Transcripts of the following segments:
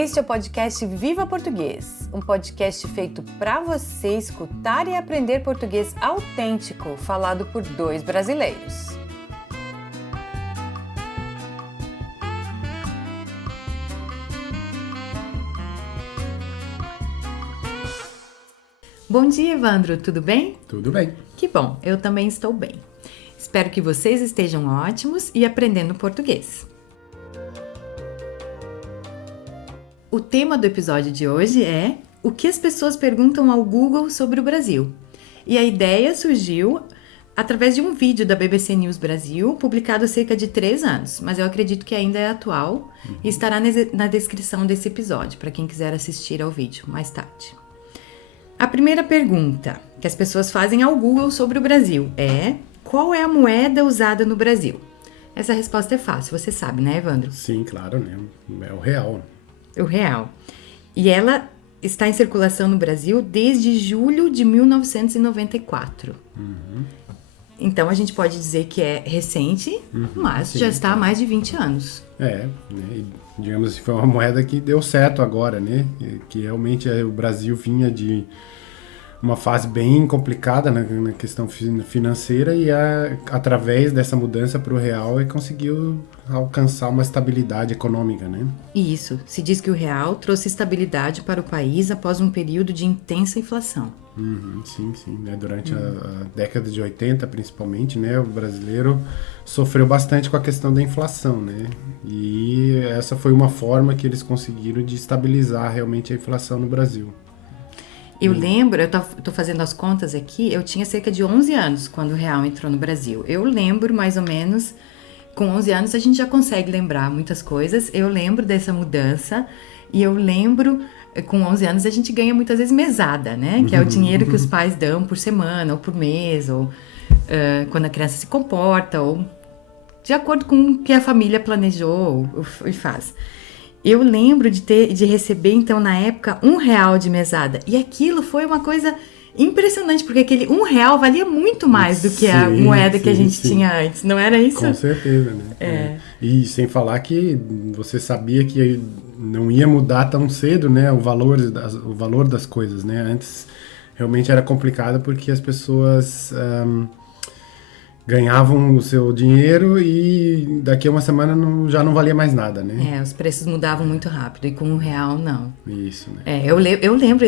Este é o podcast Viva Português, um podcast feito para você escutar e aprender português autêntico, falado por 2 brasileiros. Bom dia, Evandro, tudo bem? Tudo bem. Que bom, eu também estou bem. Espero que vocês estejam ótimos e aprendendo português. O tema do episódio de hoje é o que as pessoas perguntam ao Google sobre o Brasil. E a ideia surgiu através de um vídeo da BBC News Brasil, publicado há cerca de 3 anos, mas eu acredito que ainda é atual e estará na descrição desse episódio, para quem quiser assistir ao vídeo mais tarde. A primeira pergunta que as pessoas fazem ao Google sobre o Brasil é: qual é a moeda usada no Brasil? Essa resposta é fácil, você sabe, né, Evandro? Sim, claro, né? É o real. O real. E ela está em circulação no Brasil desde julho de 1994. Então a gente pode dizer que é recente, mas sim, já está há mais de 20 anos. Né? Digamos assim, foi uma moeda que deu certo agora, né? Que realmente o Brasil vinha de uma fase bem complicada na questão financeira e através dessa mudança para o real conseguiu alcançar uma estabilidade econômica, né? Isso. Se diz que o real trouxe estabilidade para o país após um período de intensa inflação. Sim. Né? Durante a década de 80, principalmente, né? O brasileiro sofreu bastante com a questão da inflação, né? E essa foi uma forma que eles conseguiram de estabilizar realmente a inflação no Brasil. Eu lembro, eu tô fazendo as contas aqui, eu tinha cerca de 11 anos quando o real entrou no Brasil. Eu lembro mais ou menos, com 11 anos a gente já consegue lembrar muitas coisas. Eu lembro dessa mudança e eu lembro, com 11 anos a gente ganha muitas vezes mesada, né? Que é o dinheiro que os pais dão por semana ou por mês, ou quando a criança se comporta, ou de acordo com o que a família planejou e faz. Eu lembro de receber, então, na época, R$1 de mesada. E aquilo foi uma coisa impressionante, porque aquele R$1 valia muito mais do que a moeda que a gente tinha antes. Não era isso? Com certeza, né? E sem falar que você sabia que não ia mudar tão cedo, né? O valor das coisas, né? Antes, realmente era complicado porque as pessoas ganhavam o seu dinheiro e daqui a uma semana já não valia mais nada, né? Os preços mudavam muito rápido e com R$1 não. Isso, né? Eu lembro,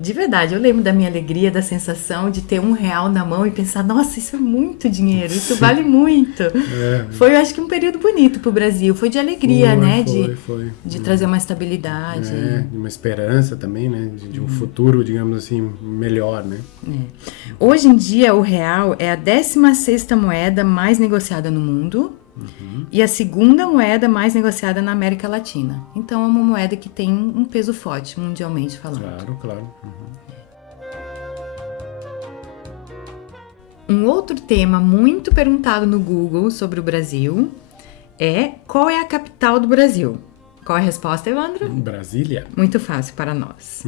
de verdade, eu lembro da minha alegria, da sensação de ter R$1 na mão e pensar, nossa, isso é muito dinheiro, isso vale muito. Foi, eu acho que um período bonito pro Brasil, foi de alegria, né? De trazer uma estabilidade. De uma esperança também, né? De um futuro, digamos assim, melhor, né? Hoje em dia, o real é a 16ª moeda mais negociada no mundo e a 2ª moeda mais negociada na América Latina. Então é uma moeda que tem um peso forte, mundialmente falando. Claro. Um outro tema muito perguntado no Google sobre o Brasil é: qual é a capital do Brasil? Qual é a resposta, Evandro? Brasília. Muito fácil para nós.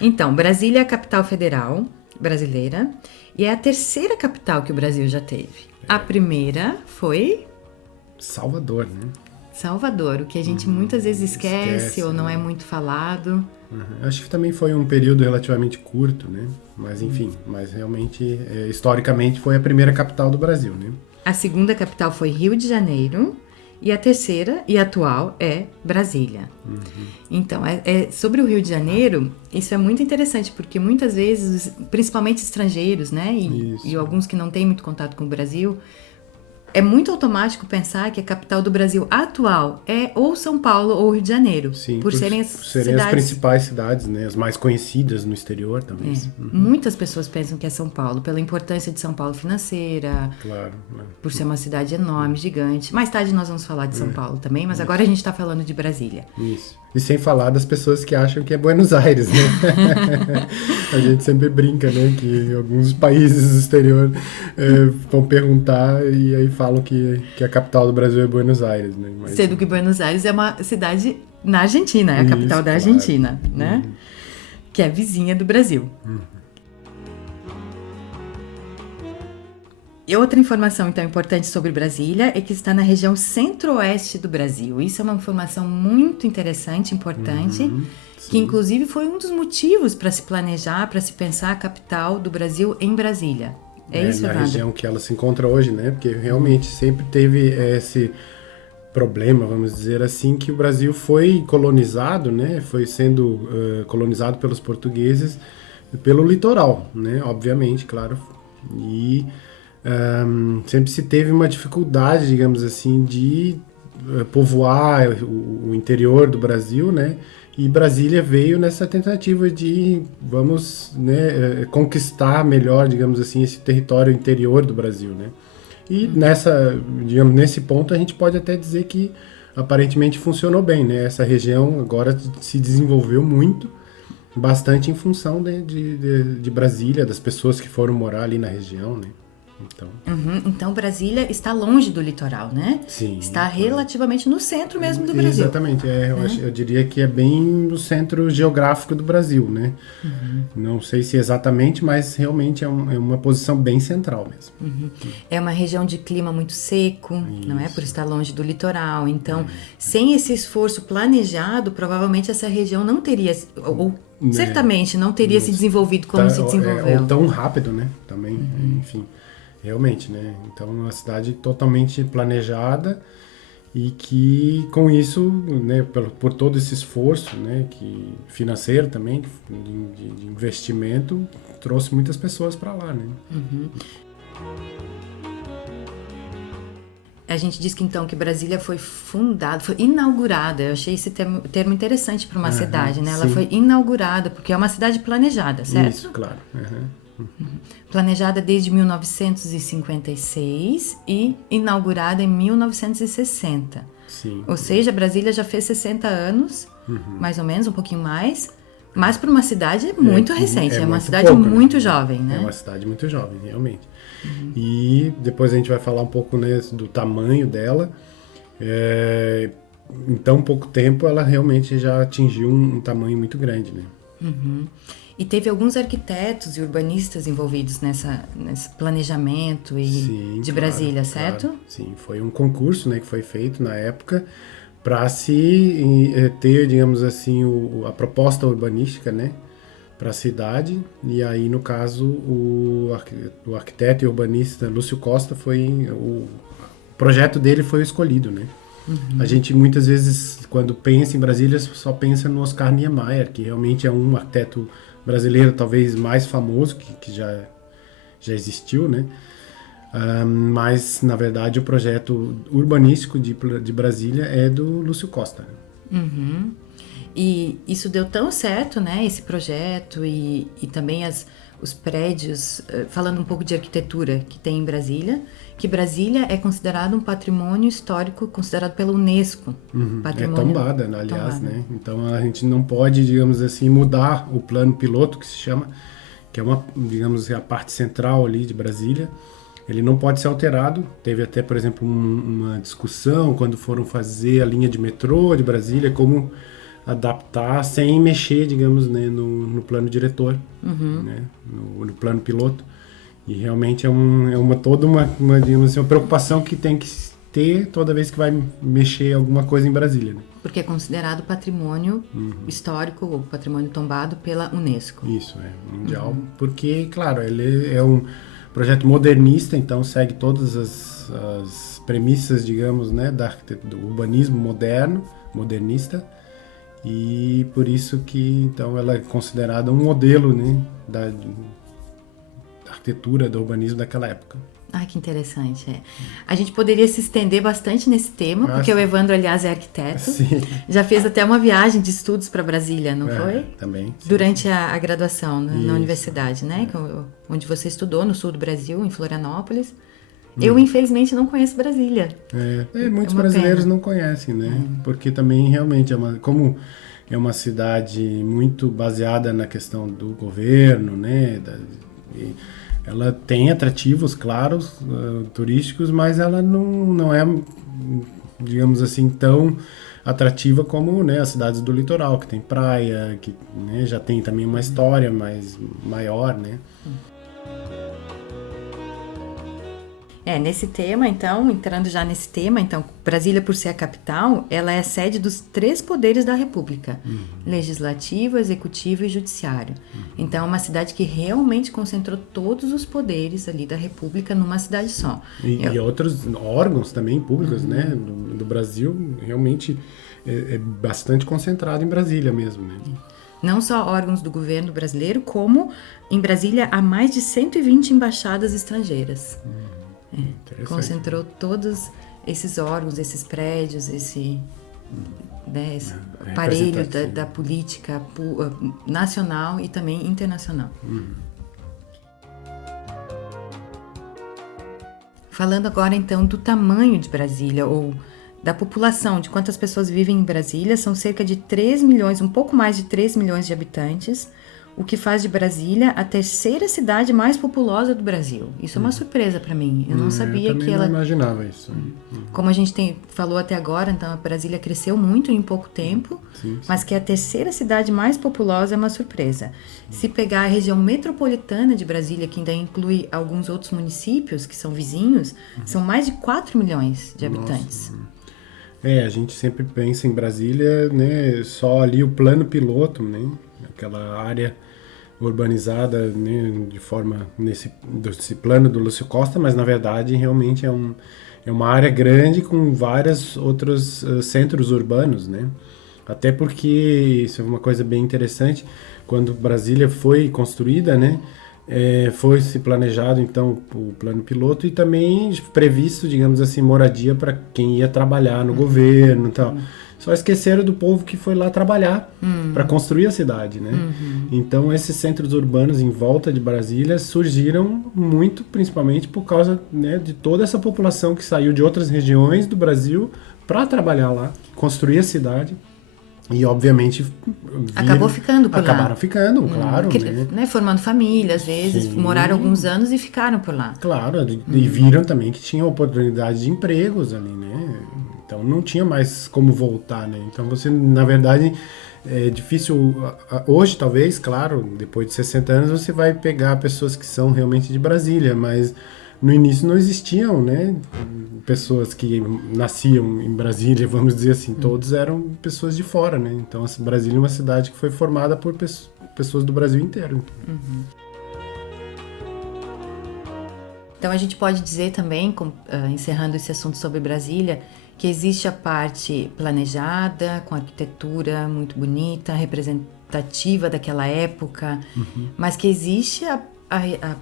Então, Brasília é a capital federal brasileira e é a 3ª capital que o Brasil já teve. A primeira foi Salvador, né? Salvador, o que a gente muitas vezes esquece ou não é muito falado. Acho que também foi um período relativamente curto, né? Mas enfim, realmente, historicamente, foi a primeira capital do Brasil, né? A 2ª capital foi Rio de Janeiro e a 3ª e atual é Brasília. Então, sobre o Rio de Janeiro, isso é muito interessante, porque muitas vezes, principalmente estrangeiros, né? E alguns que não têm muito contato com o Brasil, é muito automático pensar que a capital do Brasil atual é ou São Paulo ou Rio de Janeiro. Sim, por serem as principais cidades, né? As mais conhecidas no exterior também. Muitas pessoas pensam que é São Paulo, pela importância de São Paulo financeira, claro, por ser uma cidade enorme, gigante. Mais tarde nós vamos falar de São Paulo também, mas agora a gente está falando de Brasília. Isso. E sem falar das pessoas que acham que é Buenos Aires, né? A gente sempre brinca, né? Que alguns países do exterior vão perguntar e aí falam que a capital do Brasil é Buenos Aires, né? Sendo que Buenos Aires é uma cidade na Argentina, é a capital da Argentina, né? Que é vizinha do Brasil. E outra informação, então, importante sobre Brasília é que está na região centro-oeste do Brasil. Isso é uma informação muito interessante, importante, que inclusive foi um dos motivos para se planejar, para se pensar a capital do Brasil em Brasília. É isso, na Evandro? região que ela se encontra hoje, né? Porque realmente sempre teve esse problema, vamos dizer assim, que o Brasil foi colonizado, né? Foi sendo colonizado pelos portugueses pelo litoral, né? Obviamente, claro. E sempre se teve uma dificuldade, digamos assim, de povoar o interior do Brasil, né? E Brasília veio nessa tentativa de, vamos, né, conquistar melhor, digamos assim, esse território interior do Brasil, né? E digamos, nesse ponto a gente pode até dizer que aparentemente funcionou bem, né? Essa região agora se desenvolveu muito, bastante em função de Brasília, das pessoas que foram morar ali na região, né? Então Brasília está longe do litoral, né? Sim. Está relativamente no centro mesmo do Brasil. Exatamente, eu diria que é bem no centro geográfico do Brasil, né? Não sei se exatamente, mas realmente é uma posição bem central mesmo. É uma região de clima muito seco, não é? Por estar longe do litoral. Então, sem esse esforço planejado, provavelmente essa região não teria, ou certamente não teria se desenvolvido como se desenvolveu. Ou tão rápido, né? Também, enfim. Realmente, né? Então, é uma cidade totalmente planejada e que, com isso, né, por todo esse esforço, né, que financeiro também, de investimento, trouxe muitas pessoas para lá, né? A gente diz que então que Brasília foi fundada, foi inaugurada. Eu achei esse termo interessante para uma cidade, né? Ela foi inaugurada porque é uma cidade planejada, certo? Isso, claro. Planejada desde 1956 e inaugurada em 1960. Sim. Ou seja, Brasília já fez 60 anos, mais ou menos, um pouquinho mais. Mas para uma cidade muito recente, é uma cidade pouco, muito né? jovem, né? É uma cidade muito jovem, realmente. E depois a gente vai falar um pouco, né, do tamanho dela. Em tão pouco tempo, ela realmente já atingiu um tamanho muito grande, né? E teve alguns arquitetos e urbanistas envolvidos nesse planejamento de Brasília, certo? Claro. Sim, foi um concurso, né, que foi feito na época para se ter, digamos assim, a proposta urbanística, né, para a cidade. E aí, no caso, o arquiteto e urbanista Lúcio Costa o projeto dele foi o escolhido, né? A gente muitas vezes, quando pensa em Brasília, só pensa no Oscar Niemeyer, que realmente é um arquiteto brasileiro talvez mais famoso que já existiu, né? Mas, na verdade, o projeto urbanístico de Brasília é do Lúcio Costa. E isso deu tão certo, né? Esse projeto e também os prédios, falando um pouco de arquitetura que tem em Brasília, que Brasília é considerado um patrimônio histórico, considerado pela Unesco. Patrimônio, tombada, aliás, tombada, né? Então a gente não pode, digamos assim, mudar o plano piloto, que se chama, que é digamos, a parte central ali de Brasília. Ele não pode ser alterado. Teve até, por exemplo, uma discussão quando foram fazer a linha de metrô de Brasília, como adaptar sem mexer, digamos, né, no plano diretor, né, no plano piloto. E realmente toda uma digamos assim, uma preocupação que tem que ter toda vez que vai mexer alguma coisa em Brasília, né? Porque é considerado patrimônio histórico ou patrimônio tombado pela Unesco. Isso, mundial. Porque, claro, ele é um projeto modernista, então segue todas as premissas, digamos, né, do urbanismo modernista. E por isso que, então, ela é considerada um modelo, né, da arquitetura, do urbanismo daquela época. Ah, que interessante. A gente poderia se estender bastante nesse tema, porque o Evandro, aliás, é arquiteto. Sim. Já fez até uma viagem de estudos para Brasília, não foi? Também. Sim, durante a graduação na universidade, né? Onde você estudou, no sul do Brasil, em Florianópolis. Eu, infelizmente, não conheço Brasília. Muitos brasileiros não conhecem, né? Porque também, realmente, como é uma cidade muito baseada na questão do governo, né? Ela tem atrativos, claros, turísticos, mas ela não é, digamos assim, tão atrativa como, né, as cidades do litoral, que tem praia, que, né, já tem também uma história mais maior, né? Nesse tema, então, entrando já nesse tema, então, Brasília, por ser a capital, ela é a sede dos 3 poderes da República, legislativo, executivo e judiciário. Então, é uma cidade que realmente concentrou todos os poderes ali da República numa cidade só. E outros órgãos também públicos, né, do Brasil, realmente é bastante concentrado em Brasília mesmo, né? Não só órgãos do governo brasileiro, como em Brasília há mais de 120 embaixadas estrangeiras. Concentrou todos esses órgãos, esses prédios, esse aparelho da política nacional e também internacional. Falando agora então do tamanho de Brasília, ou da população, de quantas pessoas vivem em Brasília, são cerca de 3 milhões, um pouco mais de 3 milhões de habitantes, o que faz de Brasília a 3ª cidade mais populosa do Brasil. Isso é uma surpresa para mim. Eu não sabia que ela... Eu não imaginava isso. Como a gente falou até agora, então a Brasília cresceu muito em pouco tempo, mas que a 3ª cidade mais populosa é uma surpresa. Se pegar a região metropolitana de Brasília, que ainda inclui alguns outros municípios que são vizinhos, são mais de 4 milhões de habitantes. A gente sempre pensa em Brasília, né, só ali o plano piloto, né, aquela área urbanizada, né, de forma nesse plano do Lúcio Costa, mas na verdade realmente é uma área grande com vários outros centros urbanos, né, até porque isso é uma coisa bem interessante, quando Brasília foi construída, né, foi se planejado então o plano piloto e também previsto, digamos assim, moradia para quem ia trabalhar no governo e tal. Só esqueceram do povo que foi lá trabalhar para construir a cidade, né? Então esses centros urbanos em volta de Brasília surgiram muito, principalmente por causa, né, de toda essa população que saiu de outras regiões do Brasil para trabalhar lá, construir a cidade. E, obviamente, acabaram ficando, claro. Né, formando família, às vezes, moraram alguns anos e ficaram por lá. Claro, e viram também que tinha oportunidade de empregos ali, né? Então, não tinha mais como voltar, né? Então, você, na verdade, é difícil... Hoje, talvez, claro, depois de 60 anos, você vai pegar pessoas que são realmente de Brasília, mas... No início não existiam, né, pessoas que nasciam em Brasília, vamos dizer assim, todos eram pessoas de fora, né? Então, Brasília é uma cidade que foi formada por pessoas do Brasil inteiro. Então, a gente pode dizer também, encerrando esse assunto sobre Brasília, que existe a parte planejada, com arquitetura muito bonita, representativa daquela época, mas que existe a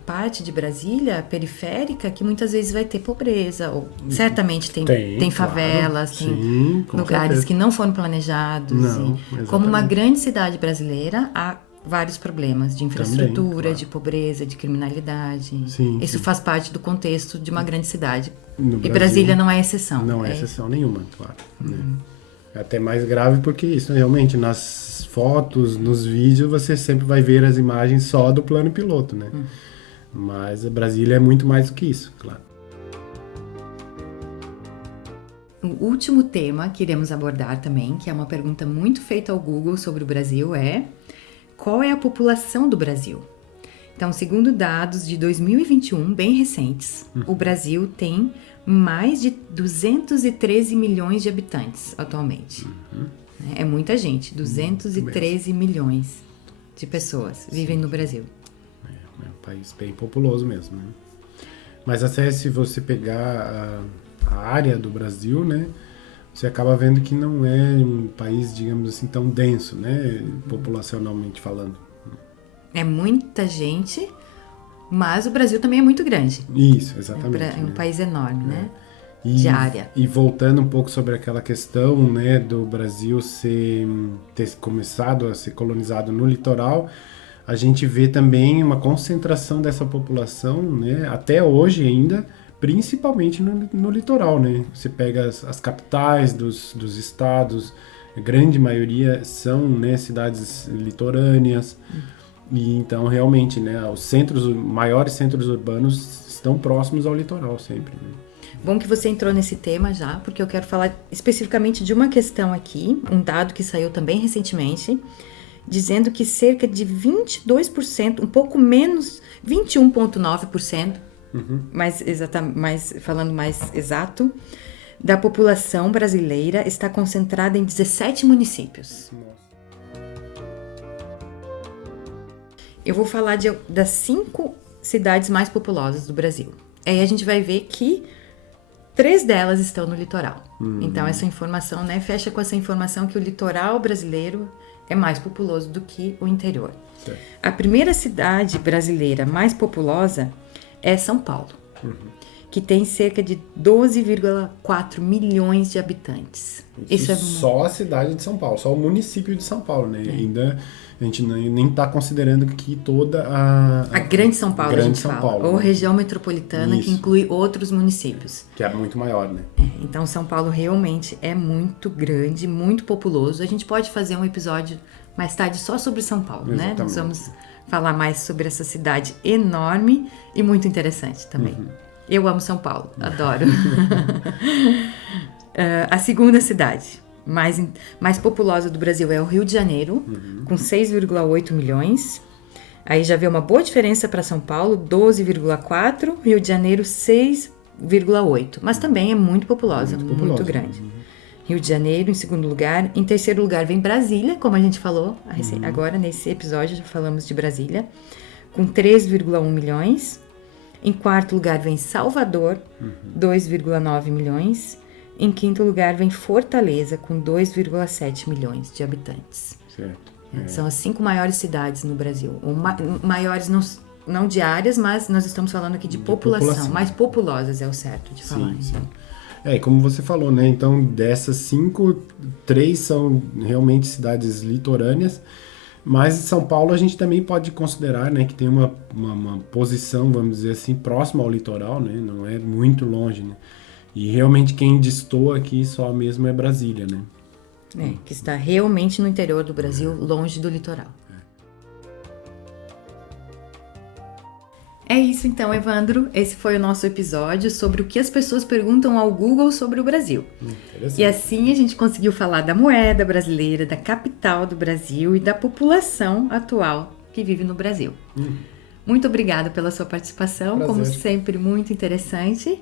parte de Brasília periférica que muitas vezes vai ter pobreza, ou certamente tem favelas, claro. Tem lugares que não foram planejados. Como uma grande cidade brasileira, há vários problemas de infraestrutura, também, claro. De pobreza, de criminalidade. Isso faz parte do contexto de uma grande cidade. E Brasília não é exceção. Não é exceção nenhuma, claro. É até mais grave porque isso realmente nas fotos, nos vídeos, você sempre vai ver as imagens só do plano piloto, né? Mas a Brasília é muito mais do que isso, claro. O último tema que iremos abordar também, que é uma pergunta muito feita ao Google sobre o Brasil, é: qual é a população do Brasil? Então, segundo dados de 2021, bem recentes, o Brasil tem mais de 213 milhões de habitantes atualmente. É muita gente, 213 milhões de pessoas vivem no Brasil. É um país bem populoso mesmo, né? Mas até se você pegar a área do Brasil, né, você acaba vendo que não é um país, digamos assim, tão denso, né, populacionalmente falando. É muita gente, mas o Brasil também é muito grande. Isso, exatamente. É um país enorme, né? De área. E voltando um pouco sobre aquela questão, né, do Brasil ter começado a ser colonizado no litoral, a gente vê também uma concentração dessa população, né, até hoje ainda, principalmente no litoral, né? Você pega as capitais dos estados, a grande maioria são, né, cidades litorâneas, e então realmente, né, os maiores centros urbanos estão próximos ao litoral sempre, né? Bom que você entrou nesse tema já, porque eu quero falar especificamente de uma questão aqui, um dado que saiu também recentemente, dizendo que cerca de 22%, um pouco menos, 21,9% falando mais exato, da população brasileira está concentrada em 17 municípios. Eu vou falar das 5 cidades mais populosas do Brasil. Aí a gente vai ver que 3 delas estão no litoral. Então essa informação, né, fecha com essa informação que o litoral brasileiro é mais populoso do que o interior. Certo. A primeira cidade brasileira mais populosa é São Paulo, que tem cerca de 12,4 milhões de habitantes. Isso é só a cidade de São Paulo, só o município de São Paulo, né? Ainda a gente nem está considerando que toda a Grande São Paulo, grande a gente São fala, Paulo, ou né? região metropolitana. Isso. Que inclui outros municípios. Que é muito maior, né? Então São Paulo realmente é muito grande, muito populoso. A gente pode fazer um episódio mais tarde só sobre São Paulo, né? Nós vamos falar mais sobre essa cidade enorme e muito interessante também. Eu amo São Paulo, adoro. A segunda cidade mais populosa do Brasil é o Rio de Janeiro, com 6,8 milhões. Aí já vê uma boa diferença para São Paulo, 12,4, Rio de Janeiro 6,8. Mas também é muito populosa, muito grande. Rio de Janeiro em segundo lugar. Em terceiro lugar vem Brasília, como a gente falou agora nesse episódio, já falamos de Brasília, com 3,1 milhões. Em quarto lugar vem Salvador, 2,9 milhões. Em quinto lugar vem Fortaleza, com 2,7 milhões de habitantes. Certo. São as 5 maiores cidades no Brasil. Maiores não de áreas, mas nós estamos falando aqui de população. Mais populosas é o certo de falar. Sim. E como você falou, né? Então, dessas 5, 3 são realmente cidades litorâneas. Mas São Paulo a gente também pode considerar, né, que tem uma posição, vamos dizer assim, próxima ao litoral, né? Não é muito longe, né? E realmente quem destoa aqui só mesmo é Brasília, né? Que está realmente no interior do Brasil, longe do litoral. É isso então, Evandro. Esse foi o nosso episódio sobre o que as pessoas perguntam ao Google sobre o Brasil. E assim a gente conseguiu falar da moeda brasileira, da capital do Brasil e da população atual que vive no Brasil. Muito obrigada pela sua participação, prazer. Como sempre, muito interessante.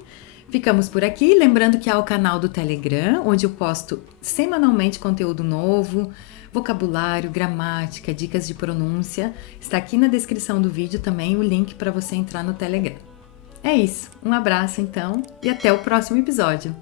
Ficamos por aqui, lembrando que há o canal do Telegram, onde eu posto semanalmente conteúdo novo, vocabulário, gramática, dicas de pronúncia. Está aqui na descrição do vídeo também o link para você entrar no Telegram. É isso, um abraço então e até o próximo episódio.